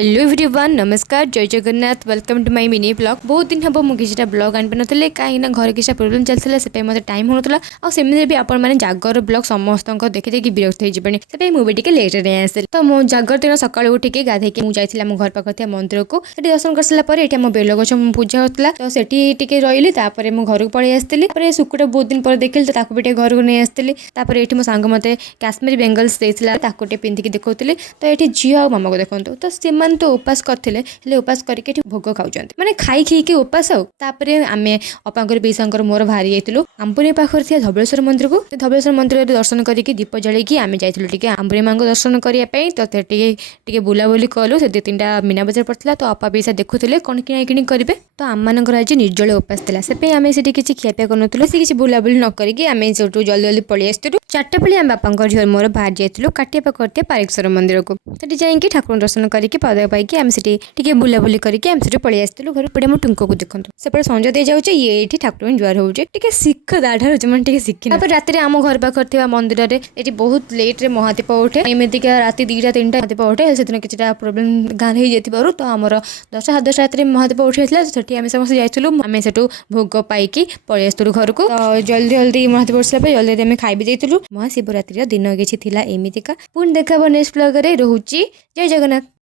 Hello everyone नमस्कार जय Jagannath welcome to my mini blog. बहुत दिन हम मुझे ब्लॉग आनी पारे कहीं घर किसी प्रोब्लेम चलता से मतलब टाइम होता आमती भी आपण मैंने जागर ब्लॉग समस्त देखी देखिए विरक्त होनी मुझे लेटे नहीं आसिल। तो मो जागर दिन सका उठिक गाधे मुझे आम घर पाखे मंदिर को दर्शन कर सारापर ये आम बेलगछ पूजा होता तो सेठी रही मो घर को पलि आसती सुकुटा बहुत दिन पर देखिली तो भी घर को नहीं आसती। ये मो सांग मत काश्मीरी बेंगल्स देता पिंधिकी देखा तो ये झील आ मामा को देखते तो ସେମାନେ तो उपास करते हेले उपास करके भोग खाऊँ मैंने खाई खीकी उपास आम अपांकर बेसांकर मोर बाहरी जाइलु आंबुरी पाखर थी धबलेश्वर मंदिर को धबलेश्वर मंदिर दर्शन करके दीप जल्दी आम जाइए आंबुरी माँ को दर्शन करने तो बुलाबुली कलु से 2-3टा मीना बजार पड़ता तो अपा बेसा देखुले कौन किଣା किणी करेंगे तो आम मानकर आज निर्जल उपास था से आम से किसी खियापिया करूँ से किसी बुलाबुली न करके आम से जल्दी जल्दी पलि आसलु 4टा बेले आम बापा झील मोर बाहर जाइलु काटिया करते पारेश्वर मंदिर को जाइए ठाकुर दर्शन करके पाद पाई आम से बुलाबुली करके आम से पलि आसलु घर पे टुंक को देखते सेपटे संजय दे जाऊे ये ठाकुर जुआर होचे शिख दाढ़ जो शिखी रात आम घर पाखे मंदिर में ये बहुत लेट्रे महादीप उठे एमतीका रात 2-3टा महादीप उठे से किसी प्रोब्लेम गाँव हो तो आमर 10 10 रात महादीप उठी से आम समस्त जाइलु आम से भोग पाई पलि आसलु घर को तो जल्दी जल्दी महादीप उठला जल्दी जल्दी आम खाई जाइलु महाशिवरात्रि दिन किसी एमतीका पुणी देखा नेक्स्ट ब्लॉग रे रोचे जय जगन्नाथ।